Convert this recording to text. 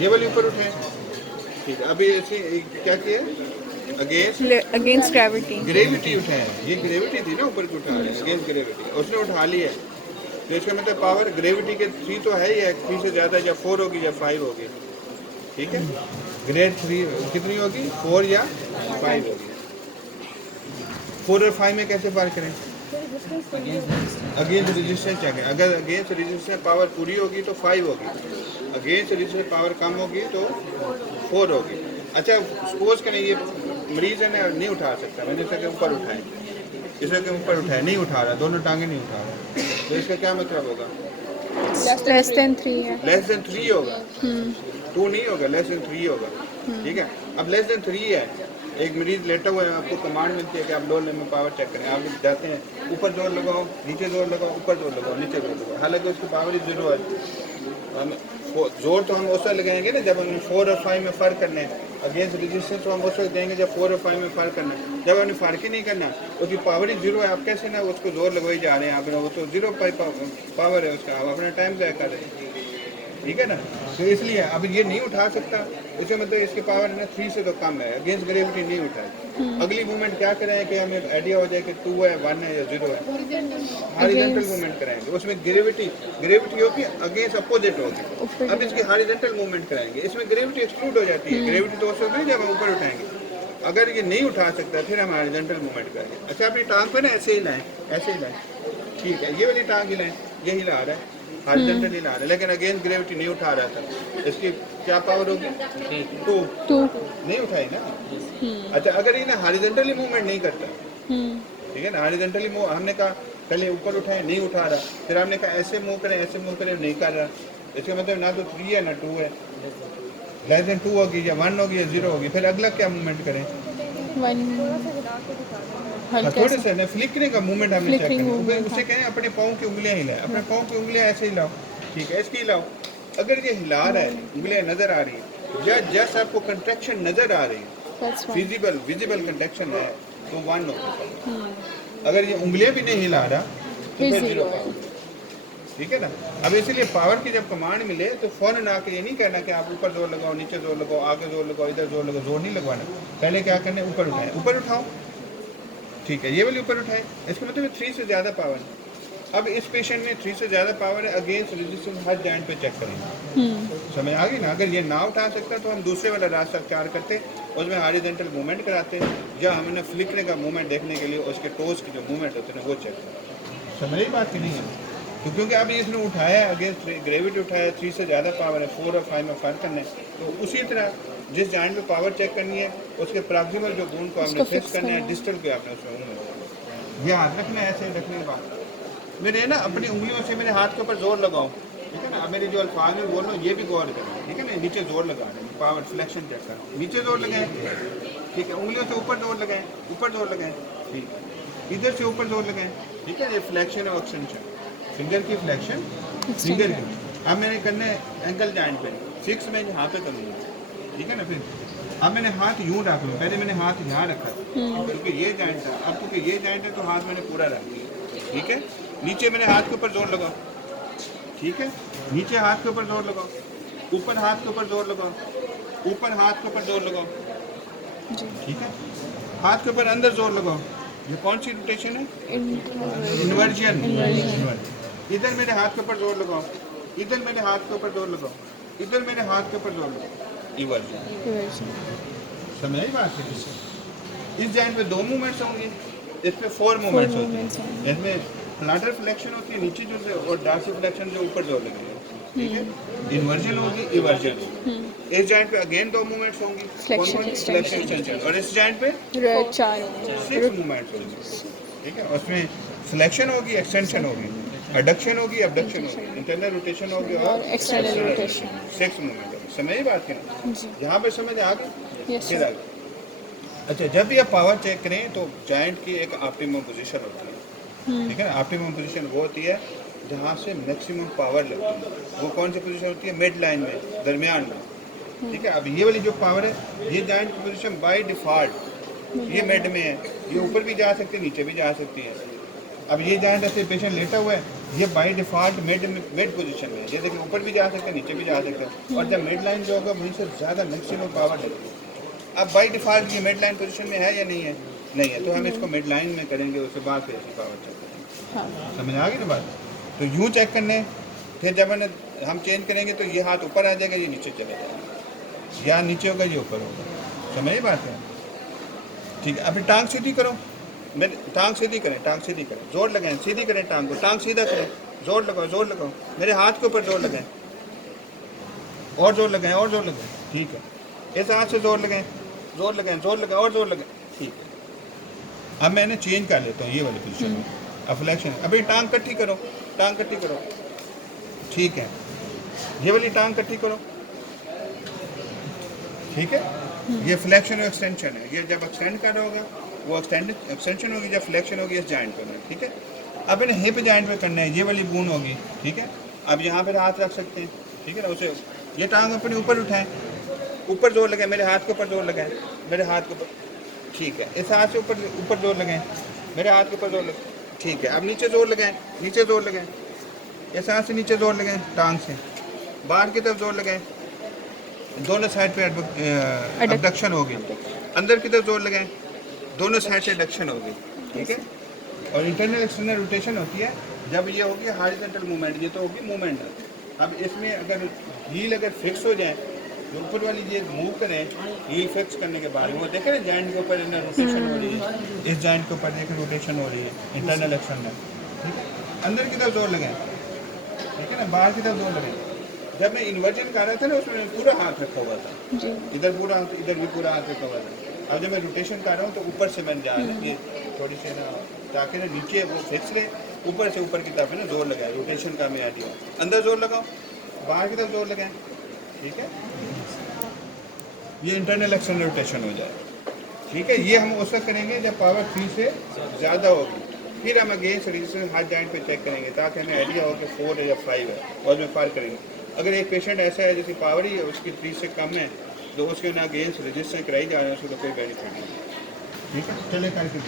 ये वाली ऊपर उठाएं। ठीक है, अभी ऐसे क्या किया, अगेंस्ट ग्रेविटी। ग्रेविटी उठाए, ये ग्रेविटी थी ना ऊपर की, उठा रहे हैं अगेंस्ट ग्रेविटी, उसने उठा लिया है। तो इसका मतलब पावर ग्रेविटी के 3 तो है ही है, 3 से ज़्यादा या 4 होगी या 5 होगी। ठीक है, ग्रेड 3 कितनी होगी, 4 या 5 होगी। 4 और 5 में कैसे पार करें, अगेंस्ट रेजिस्टेंस चेक है। अगर अगेंस्ट रेजिस्टेंस पावर पूरी होगी तो 5 होगी, अगेंस्ट रेजिस्टेंस पावर कम होगी तो 4 होगी। अच्छा सपोज करें ये मरीज है ना, नहीं उठा सकता, मैंने इसके ऊपर उठाए, इसके ऊपर उठाए, नहीं उठा रहा, दोनों टांगे नहीं उठा रहा, तो इसका क्या मतलब होगा, लेस देन 3 है। लेस देन 3 होगा, 2 नहीं होगा, लेस देन 3 होगा। ठीक है, अब लेस देन 3 है, एक मरीज लेटा हुआ है, आपको कमांड मिलती है कि आप लो में पावर चेक करें, आप जाते हैं ऊपर जोर लगाओ, नीचे जोर लगाओ, ऊपर जोर लगाओ, नीचे जोर लगाओ, हालांकि उसकी पावर ही 0 है। हम जोर तो हम उस वक्त लगाएंगे ना जब हमें 4 और 5 में फ़र्क करना है, अगेंस्ट रेजिस्टेंस तो हम उस वक्त देंगे जब 4 और 5 में फ़र्क करना है। जब हमें फ़र्क ही नहीं करना, उसकी पावर ही 0 है, आप कैसे ना उसको जोर लगवाई जा रहे हैं, आप वो तो 0 पावर है उसका, आप अपना टाइम ज़ाया कर रहे हैं। ठीक है ना, तो इसलिए अब ये नहीं उठा सकता, इसका मतलब इसकी पावर है ना 3 से तो कम है, अगेंस्ट ग्रेविटी नहीं उठाए। अगली मूवमेंट क्या करें कि हमें आइडिया हो जाए कि 2 है, 1 है या 0 है, हॉरिजॉन्टल मूवमेंट कराएंगे, उसमें ग्रेविटी होगी अगेंस्ट अपोजिट होगी। अब इसकी हॉरिजॉन्टल मूवमेंट कराएंगे, इसमें ग्रेविटी एक्सक्लूड हो जाती है, ग्रेविटी तो उस वक्त नहीं जब हम ऊपर उठाएंगे। अगर ये नहीं उठा सकता फिर हम हॉरिजॉन्टल मूवमेंट करेंगे। अच्छा अपनी टांग पे ना ऐसे ही लाएं, ऐसे ही लाएं, ठीक है, ये वाली टांग हिलाएं, ये हिला रहा है, हॉरिजॉन्टल हिला रहा है, लेकिन अगेंस्ट ग्रेविटी नहीं उठा रहा था, इसकी क्या पावर होगी, 2 नहीं उठाई ना। अच्छा अगर ये ना हॉरिजॉन्टली मूवमेंट नहीं करता, ठीक है ना, हॉरिजॉन्टली मूव, हमने कहा पहले ऊपर उठाए, नहीं उठा रहा, फिर हमने कहा ऐसे मूव करें, ऐसे मूव करें, नहीं कर रहा, इसका मतलब ना तो 3 है ना 2 है, लेस देन 2 होगी या 1 होगी या 0 होगी, फिर अगला क्या मूवमेंट करें, थोड़े से ना फ्लिकरिंग का मूवमेंट हमें चेक करना है, उसे कहें अपने पाँव की उंगलियां हिलाएं, अपने पाँव की उंगलियां ऐसे हिलाओ, ठीक है, इसकी हिलाओ। अगर ये हिला रहा है, उंगलियां नजर आ रही है या जस्ट आपको कंट्रैक्शन नजर आ रही है, विजिबल कंट्रैक्शन है, तो 1 होगा। अगर ये उंगलियां भी नहीं हिला रहा तो फिर 0 पावर। ठीक है ना, अब इसीलिए पावर की जब कमांड मिले तो फौरन आके ये नहीं कहना कि आप ऊपर जोर लगाओ, नीचे जोर लगाओ, आगे जोर लगाओ, इधर जोर लगाओ, जोर नहीं लगवाना। पहले क्या करना है, ऊपर उठाएं, ऊपर उठाओ, ठीक है, ये वाली ऊपर उठाए, इसका मतलब 3 से ज़्यादा पावर है। अब इस पेशेंट में 3 से ज़्यादा पावर है, अगेंस्ट रेजिस्टेंस हर जॉइंट पे चेक करेंगे, समझ आ गई ना। अगर ये ना उठा सकता तो हम दूसरे वाला रास्ता अख्तियार करते, उसमें हॉरिजॉन्टल मूवमेंट कराते, या हमने फ्लिकने का मूवमेंट देखने के लिए उसके टोज की जो मूवमेंट होते हैं वो चेक करते। समझ रही बात की नहीं है, तो क्योंकि अभी इसने उठाया है, अगेंस्ट ग्रेविटी उठाया, 3 से ज़्यादा पावर है, 4 और 5 में फ़र्क करना है, तो उसी तरह जिस जॉइंट पे पावर चेक करनी है उसके प्रॉक्सिमल जो बोन को आपने फिक्स करना है, डिस्टल पे आपने उसमें याद रखना है, ऐसे रखने के बाद मेरे ना अपनी उंगलियों से मेरे हाथ के ऊपर जोर लगाओ, ठीक है ना। अब मेरे जो अल्फाज में बोल रहा हूँ ये भी गौर करें, ठीक है ना, नीचे जोर लगा रहे हैं, पावर फ्लेक्शन चेक कर, नीचे जोर लगाएं, ठीक है, उंगलियों से ऊपर जोर लगाएं, ऊपर जोर लगाएं, ठीक है, इधर से ऊपर जोर लगाएं, ठीक है, ये फ्लेक्शन और एक्सटेंशन, फिंगर की फ्लेक्शन, फिंगर की। अब मैंने करना है एंकल जॉइंट पे, 6 में यहाँ पे करूँगा, ठीक है ना। फिर अब मैंने हाथ यूँ रख लूँ, पहले मैंने हाथ यहाँ रखा क्योंकि ये जॉइंट था, अब क्योंकि ये जॉइंट है तो हाथ मैंने पूरा रख दिया, ठीक है। नीचे मैंने हाथ के ऊपर जोर लगाओ, ठीक है, नीचे हाथ के ऊपर जोर लगाओ, ऊपर हाथ के ऊपर जोर लगाओ, ऊपर हाथ के ऊपर जोर लगाओ, ठीक है, हाथ के ऊपर अंदर जोर लगाओ। ये कौन सी रोटेशन है, इन्वर्जन। इधर मेरे हाथ के ऊपर जोर लगाओ, इधर मेरे हाथ के ऊपर जोर लगाओ, इधर मेरे हाथ के ऊपर जोर लगाओ, इन्वर्जन। समझ आई बात है। इस जॉइंट पे 2 मूवमेंट्स होंगे, इस पे 4 मूवमेंट्स होते हैं। इसमें प्लांटर फ्लेक्शन होती है नीचे जो से, और डार्सल फ्लेक्शन जो ऊपर जोर लगेगा, ठीक है, इन्वर्जन होगी, इवर्जन होगी। इस जॉइंट पे अगेन 2 मूवमेंट्स होंगी, फ्लेक्शन एक्सटेंशन, और इस जॉइंट पे 6 मूवमेंट्स होंगे, ठीक है। उसमें फ्लेक्शन होगी, एक्सटेंशन होगी, एडक्शन होगी, अबडक्शन होगी, इंटरनल रोटेशन होगी और एक्सटर्नल रोटेशन, 6 मूवमेंट होगी। समझ बात है, यहाँ पे समझ आ गई, फिर आ गई। अच्छा जब भी आप पावर चेक करें तो जॉइंट की एक ऑप्टिमम पोजीशन होती है, ठीक है ना। ऑप्टिमम पोजीशन वो होती है जहाँ से मैक्सिमम पावर लगती है, वो कौन सी पोजीशन होती है, मिड लाइन में, दरमियान में, ठीक है। अब ये वाली जो पावर है, ये जॉइंट की पोजीशन बाय डिफ़ॉल्ट ये मिड में है, ये ऊपर भी जा सकती है, नीचे भी जा सकती है। अब ये जॉइंट ऐसे पेशेंट लेटा हुआ है, ये बाय डिफ़ॉल्ट मिड पोजीशन में है। ये देखिए ऊपर भी जा सकते हैं, नीचे भी जा सकते हैं, और जब मिड लाइन जो होगा वहीं से ज़्यादा मैक्सिमम पावर लगेगी। अब बाय डिफ़ॉल्ट ये मिड लाइन पोजीशन में है या नहीं है? नहीं है, तो हम इसको मिड लाइन में करेंगे, उसके बाद फिर ऐसी पावर चेक करेंगे। हाँ समझ आ गई ना बात? तो यूँ चेक करने, फिर जब हम चेंज करेंगे तो ये हाथ ऊपर आ जाएगा, ये नीचे चला जाएगा, या नीचे होगा ये ऊपर होगा। समझ बात है? ठीक है, अभी टांग सीधी करो, मेरे टांग सीधी करें, टांग सीधी करें, जोर लगाएं, सीधी करें टांग को, टांग सीधा करें, जोर लगाओ, जोर लगाओ, मेरे हाथ के ऊपर जोर लगाएं, और जोर लगाएं, और जोर लगाएं। ठीक है, इस हाथ से जोर लगाएं, जोर लगाएं, जोर लगाएं, और जोर लगाएं। ठीक है, अब मैंने चेंज कर लेता हूँ ये वाली पोजीशन में। अब फ्लेक्शन, अभी टांग कट्ठी करो, टांग कट्ठी करो। ठीक है, ये वाली टांग कट्ठी करो। ठीक है, ये फ्लेक्शन और एक्सटेंशन है। ये जब एक्सटेंड कर रहा होगा वो एक्सटेंशन होगी, जब फ्लेक्शन होगी इस जॉइंट पे। ठीक है, अब इन्हें हिप जॉइंट पे करना है, ये वाली बून होगी। ठीक है, अब यहाँ पर हाथ रख सकते हैं। ठीक है ना, उसे ये टांग अपने ऊपर उठाएं, ऊपर जोर लगाएं, मेरे हाथ के ऊपर जोर लगाएं, मेरे हाथ के ऊपर। ठीक है, इस हाथ से ऊपर ऊपर जोर लगाएं, मेरे हाथ के ऊपर जोर लगाएं। ठीक है, अब नीचे जोर लगाएं, नीचे जोर लगाएं, इस हाथ से नीचे जोर लगाएं, टांग से बाहर की तरफ जोर लगाएं, दोनों साइड पे एडक्शन होगी, अंदर की तरफ जोर लगाएं, दोनों साइड से एडक्शन होगी। ठीक है, और इंटरनल एक्सटर्नल रोटेशन होती है जब ये होगी हॉरिजॉन्टल मूवमेंट, ये तो होगी मूवमेंट। अब इसमें अगर हील अगर फिक्स हो जाए, जो ऊपर वाली ये मूव करें, हील फिक्स करने के बाद वो देखें ना जॉइंट के ऊपर रोटेशन हो रही है, इस जॉइंट के ऊपर देखें रोटेशन हो रही है, इंटरनल एक्सटर्नल। ठीक है, अंदर की तरफ जोर लगाएं, ठीक है ना, बाहर की तरफ जोर लगाएं। जब मैं इन्वर्जन कर रहा था ना, उसमें पूरा हाथ रखा हुआ था, जी इधर पूरा हाथ, इधर भी पूरा हाथ रखा हुआ था। अब जब मैं रोटेशन कर रहा हूँ तो ऊपर से मैंने जा रहा है, ये थोड़ी सी ना, ताकि ना नीचे वो फिक्स रहे, ऊपर से ऊपर की तरफ है ना जोर लगाए, रोटेशन का मैं आइडिया। अंदर जोर लगाओ, बाहर की तरफ जोर लगाएं। ठीक है, ये इंटरनल एक्सटर्नल रोटेशन हो जाए। ठीक है, ये हम उस वक्त करेंगे जब पावर 3 से ज़्यादा होगी। फिर हम अगेंस्ट रेजिस्टेंस हाथ जॉइंट पे चेक करेंगे, ताकि हमें आइडिया हो कि 4 है या 5 है, और उसमें फ़र्क करेंगे। अगर एक पेशेंट ऐसा है जिसकी पावर ही है उसकी 3 से कम है, तो उसके ना अगेंस्ट रेजिस्टेंस कराई जा रहे हैं, उसको तो कोई बेनिफिट नहीं। ठीक है, चले करके